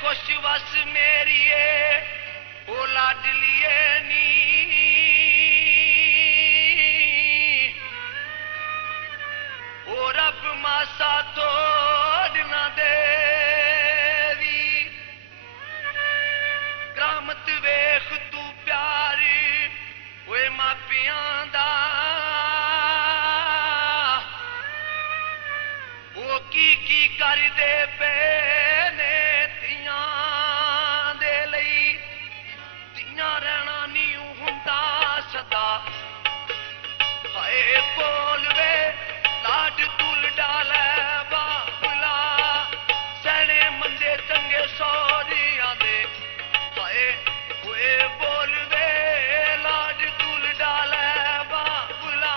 खुश बस मेरी ओ लाडलिए नी ओ रब मासा तोड़ ना देवी करामत वेख तू प्यारी ओए मापियां दा ओ की कर दे पे ने तियां दे लई तियां रहना नी हुंदा सदा हाय बोल वे लाड तुल डाले बाबला सने मंदे चंगे सौरियां दे हाय ओए बोल वे लाड तुल डाले बाबला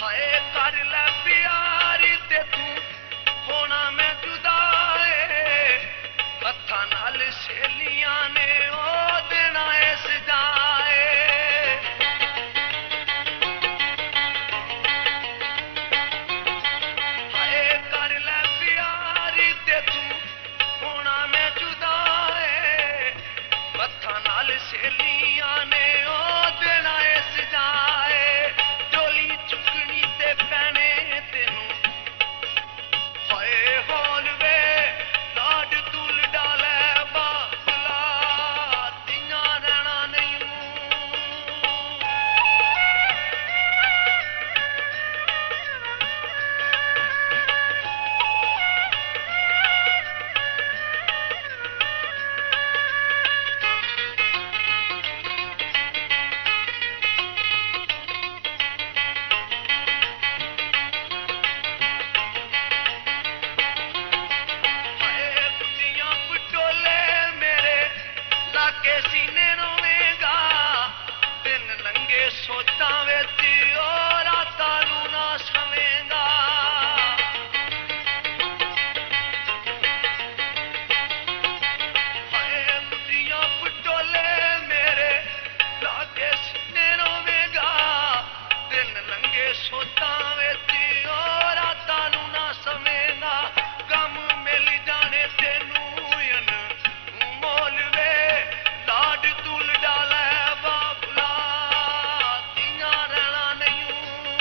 हाय कर ले प्यारी ते तू होना मैं जुदाए हथा नाल सहेलियां ने ओ देना ए सजाए हाय कर ले प्यारी ते तू होना मैं जुदाए हथा नाल सहेलियां ने ओ देना ए सजाए डोली चुकनी ते पैने तेनू हाय होल वे लाड तुल डाले बाबला तियां रहना नहीं हाय गुड्डियां पटोले मेरे लागे सीने रोवेगा दिन लंगे सोचां विच ओ रातां नूं ना सवेंगा हाय गुड्डियां पटोले मेरे लागे सीने रोवेगा दिन लंगे सोचां विच ओ रातां नूं ना सवेंगा गम मिल जाने तेनू अन मोल वे लाड तुल डाले बाबला तियां रहना नहीं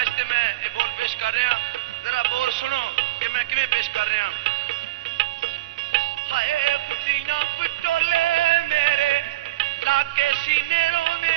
फरमाइश ते मैं ये बोल पेश कर रहा, जरा बोल सुनो कि मैं किवें पेश कर रहा। हाय कुत्तियां पटोले मेरे लाके सीने रोवे